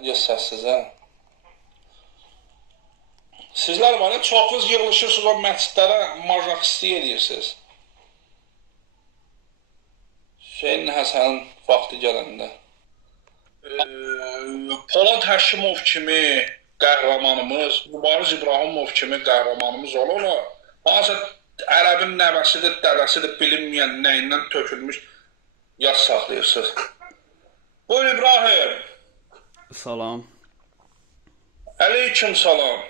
Məncə səssiz, hə? Sizlər var ya, çoxunuz yığılışırsınız o məscidlərə, majoxisti edirsiniz. Hüseyin Həsənin vaxtı gələndə. Polad Həşimov kimi qəhrəmanımız, Mübariz İbrahimov kimi qəhrəmanımız olur. Hansısa ərəbin nəvəsidir, dədəsidir, bilinməyən nəyindən tökülmüş yaz saxlayırsınız. Buyur İbrahim. Salam. Aleyküm salam.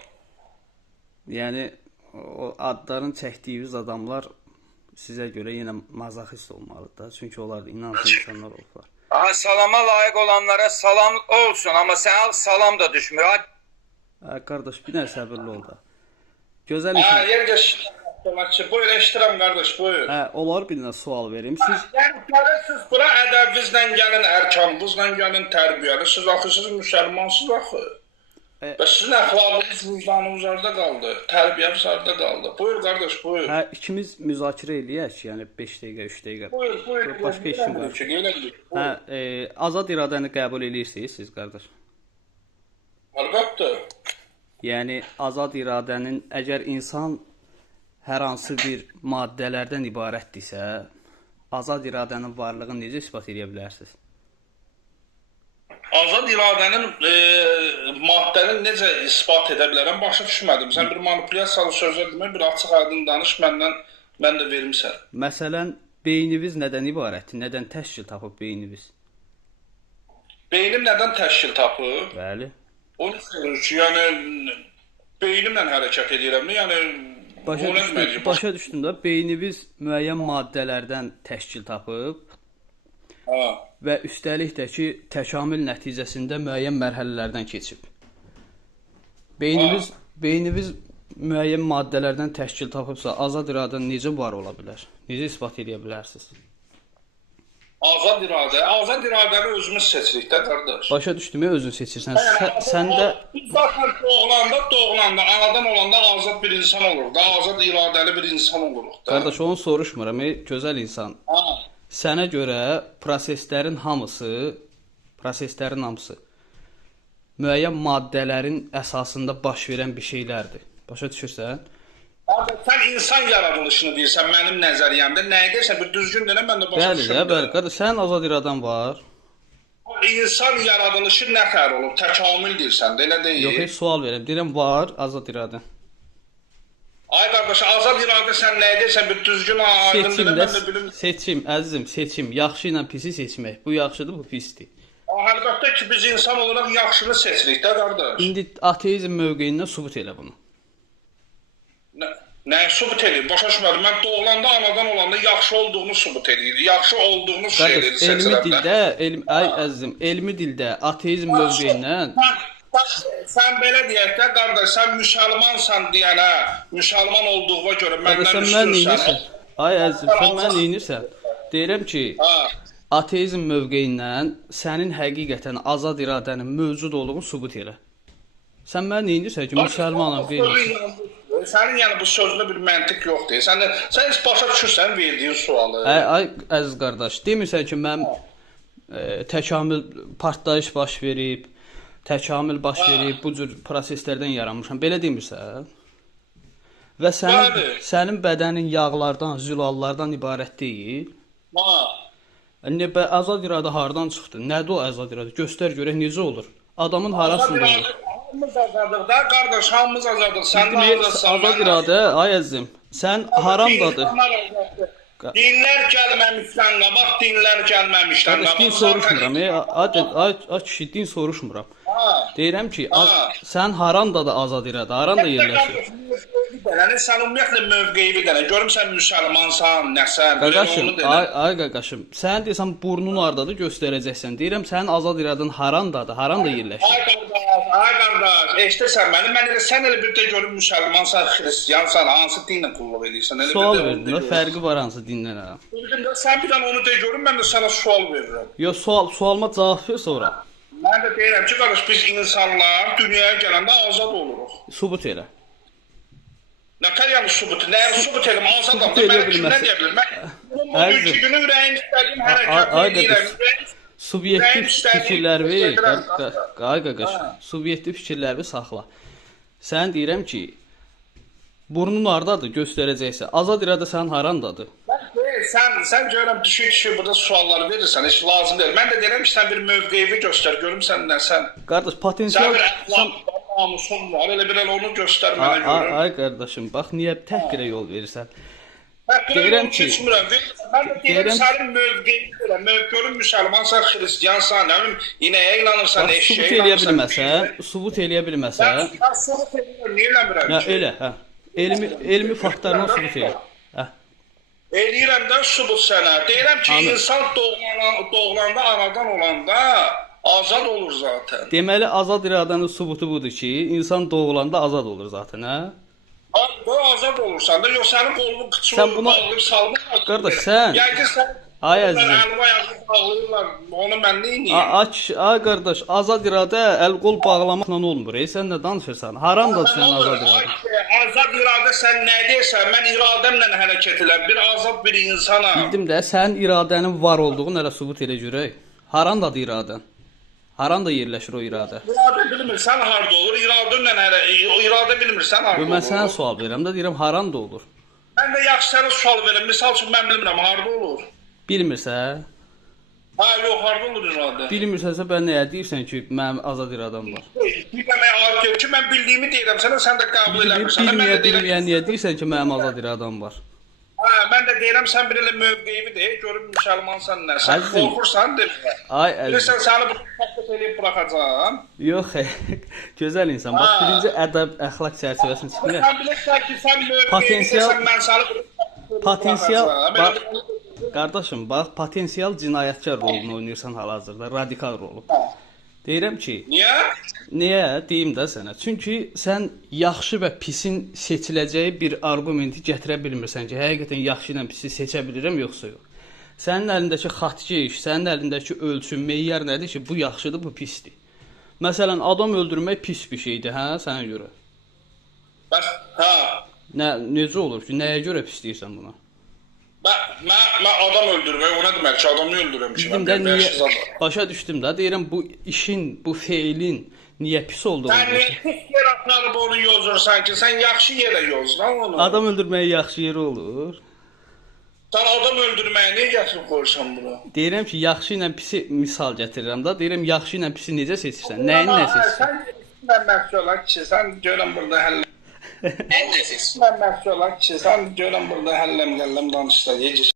Yəni o adların çəkdiyiniz adamlar sizə görə yenə mazoxist olmalıdır. Çünki onlar inanclı insanlar olurlar. Aha, salama layiq olanlara salam olsun, amma sənə salam da düşmür. Qardaş, bir dənə səbirli ol da. Gözəl Ha, insan. yer geç. Buyur, eşitirəm qardaş, buyur. Onlar bir dənə sual verim. Siz Yəni gəlirsiniz bura ədəbinizlə gəlin, ərkanınızla gəlin, tərbiyəli. Siz axı, siz müsəlmansınız axı. Və sizin əxlaqınız, vicdanınız harda qaldı? Tərbiyəniz harda qaldı? Buyur qardaş, buyur. ikimiz müzakirə eləyək, yəni 5 dəqiqə, 3 dəqiqə. Buyur. Başqa işim var. Azad iradəni qəbul edirsiniz siz, qardaş? Əlbəttə. Yəni azad iradənin əgər insan hər hansı bir maddələrdən ibarətdirsə, azad iradənin varlığını necə isbat edə bilərsiniz? Azad iradənin maddəni necə isbat edə bilərəm? Başa düşmədim. Sən bir manipulyasiyalı sözlər demə, bir açıq aydın danış, mən də vermişəm. Məsələn, beyniniz nədən ibarətdir? Nədən təşkil tapıb beyniniz? Beynim nədən təşkil tapıb? Bəli. O necə ki, yəni beynimlə hərəkət edirəm, yəni Başa düşdüm də, beyniniz müəyyən maddələrdən təşkil tapıb və üstəlik də ki, təkamül nəticəsində müəyyən mərhələlərdən keçib. Beyniniz müəyyən maddələrdən təşkil tapıbsa, azad iradə necə var ola bilər? Necə isbat edə bilərsiniz? Azad iradəni özümüz seçirik də, qardaş. Başa düşdüm, özün seçirsən. Sən də zaten doğulanda, anadan olanda azad bir insan olur da, azad iradəli bir insan oluruq da. Qardaş, onu soruşmuram, gözəl insan. Sənə görə proseslərin hamısı müəyyən maddələrin əsasında baş verən bir şeylərdir. Başa düşürsən? Sən insan yaradılışını deyirsən, mənim nəzəriyyəmdə. Nəyə deyirsən, bir düzgün denə, mən də başa düşürəm. Bəli, qardaş, sənin azad iradən var. İnsan yaradılışı nə xər olub? Təkamül deyirsən də, elə deyil. Yox, heç sual verirəm. Deyirəm, var azad iradən. Ay qardaş, azad iradə sən nəyə deyirsən, bir düzgün aydın denə, mən də bilim. Seçim, əzizim, seçim. Yaxşı ilə pisi seçmək. Bu yaxşıdır, bu pisdir. Əlbəttə ki, biz insan olaraq yaxşını seçirik də, qardaş. İndi ateizm mövqeyindən sübut elə bunu. Nəyi sübut edir? Başa düşmədim. Mən doğulanda, anadan olanda yaxşı olduğunu sübut edir. Yaxşı olduğunu şeyleri seçirəm də. Əzizim, elmi dildə ateizm mövqeyindən... Sən belə deyək də, qardaş, sən müsəlmansan deyənə, müsəlman olduğuna görə məndən üstünsən. Ay əzizim, sən mən neyinirsən? Deyirəm ki, ateizm mövqeyindən sənin həqiqətən azad iradənin mövcud olduğunu sübut elə. Sən mən neyinirsən ki, müsəlmanam qeyrirsən? Sənin yəni bu sözündə bir məntiq yoxdur. Sən heç başa düşürsən verdiyin sualı. Ay əziz qardaş, demirsən ki, mən təkamül partlayış baş verib, bu cür proseslərdən yaranmışam. Belə demirsən? Və sənin bədənin yağlardan, zülallardan ibarət deyil. Azad iradə hardan çıxdı? Nədir o azad iradə? Göstər görək necə olur? Adamın harasında olur? Hamımız azadıq da, qardaş, hamımız azadıq. Sən də azadsan. Azad iradə, ay əzizim, sən haramdadır. Dinlər gəlməmişdən qabaq, dinlər gəlməmişdən qabaq. Din soruşmuram, ay kişi, din soruşmuram. Deyirəm ki, sən harandadır azad iradə, haranda yerləşir? Sən ümumiyyətlə mövqeyi dənə, görüm sən müsəlmansan, nəsən, ay qaqaşım, sən deyirsən burnun hardadır, göstərəcəksən. Deyirəm, sənin azad iradın harandadır, haranda yerləşir? Ay qardaş, eşitirsən məni, mən elə sən elə bir də görüm müsəlmansan, xristiyansan, hansı dinlə qulluq edirsən? Sual verdin, fərqi var hansı dindən hə? Sən bir dənə onu de görüm, mən də sənə sual verirəm. Yox, sualıma cavab ver sonra. Mən də deyirəm ki, qardaş, biz insanlar dünyaya gələndə azad oluruq. Subut elə. Nətər yəni subut? Nəyəni subut edim? Azadam da, mən kimdən deyə bilir? Mən 2 günü ürəyim istədim, hərəkət edirəm. Subyektiv fikirlərimi, qardaş, Ha. subyektiv fikirlərimi saxla. Sən deyirəm ki, burnun hardadır göstərəcəksə, azad iradə sənin harandadır? Sen görürüm düşük burada suallar verirsən, heç lazım deyil. Mən də deyirəm ki, sən bir mövqeyi göstər, görüm sən nə sən. Qardaş, Sən potensial bir namusun var, elə bir onu göstər mənə görüm. Ay qardaşım, bax niyə təhqirə yol verirsən? Deyirəm ki, mən də deyirəm sənin mövqeyi belə, görüm müsəlmansan, xristiansan, nə bilim, inəyə inanırsan, eşeğə Sübut eləyə inanırsan. bilməsən, sübut eləyə bilməsən. Mən sübut edirəm, niyə eləmirəm Ya ki? elə, hə. Elmi faktlarla sübut elə. Hə. Eləyirəm də sübut sənə. Deyirəm ki, insan doğulanda, anadan olanda azad olur zaten. Deməli azad iradənin sübutu budur ki, insan doğulanda azad olur zaten, hə? Bu azad olursan da, yox sənin qolunu Sən qıçını buna- bağlayıb salmırlar. Qardaş, sən- Yəqin sən Ay əzizim. əlva yazıb bağlayırlar. Onu mən neyniyim? Ay qardaş, azad iradə əl-qol bağlamaqla olmur. Sən nə danışırsan? Harandadır sənin azad iradə? Azad iradə sən nə deyirsən? Mən iradəmlə hərəkət edirəm. Bir azad bir insanam. Bildim də, sənin iradənin var olduğunu hələ sübut elə görək. Harandadır iradən? Haranda yerləşir o iradə? İradə bilmirsən harda olur? İradənlə iradə bilmirsən harda olur? Mən sənə sual verirəm də, deyirəm haranda olur? Mən də yaxşı sənə sual verirəm. Misal üçün mən bilmirəm harda olur? Bilmirsən? Ha, yox, harda olur iradə? Bilmirsənsə mən nəyə deyirsən ki, mənim azad iradəm var? Bir demək ağır ki, mən bildiyimi deyirəm sənə, sən də qəbul eləmirsən. Mən də deyirəm, Bilməyən niyə deyirsən ki, mənim azad iradəm var? ha, mən də deyirəm sən bir elə mövqeyimi de, görüm müsəlmansan nə? Sən Əzizim. qorxursan deyir. Ay əzizim. Bilirsən səni bu təklif edib buraxacağam. Yox, gözəl insan. Bax, birinci ədəb, əxlaq çərçivəsinin içində. Sən bilirsən ki, sən mövqeyimi Potensial- desən, mən səni Potensial, buraxacağam. bax, qardaşım, bax, potensial cinayətkar rolunu oynayırsan hal-hazırda, radikal rolu. Deyirəm ki, Niyə? niyə deyim də sənə? Çünki sən yaxşı və pisin seçiləcəyi bir arqumenti gətirə bilmirsən ki, həqiqətən yaxşı ilə pisi seçə bilirəm yoxsa yox. Sənin əlindəki xatkeş, sənin əlindəki ölçüm, meyar nədir ki, bu yaxşıdır, bu pisdir. Məsələn, adam öldürmək pis bir şeydir, hə, sənə görə. Bəs, ha. Necə olur ki, nəyə görə pis deyirsən buna? Mən adam öldürmək, o nə demək ki, adamı öldürürəm ki, Bildim mən də bir niyə, bəşiz adam. başa düşdüm də, deyirəm bu işin, bu feilin niyə pis olduğunu. Sən niyə pis yer axtarıb onu yozursan ki, sən yaxşı yerə yoz lan onu. Adam öldürməyə yaxşı yeri olur. Sən adam öldürməyə niyə gətirib qoyursan bunu? Deyirəm ki, yaxşı ilə pisi misal gətirirəm da, deyirəm yaxşı ilə pisi necə seçirsən? Nəyin nə seçirsən? Sən məşğul olan kişi, sən görən burada həll. Sən məşğul olan kişi, sən görən burada həlləm gəlləm danışsa, yecə.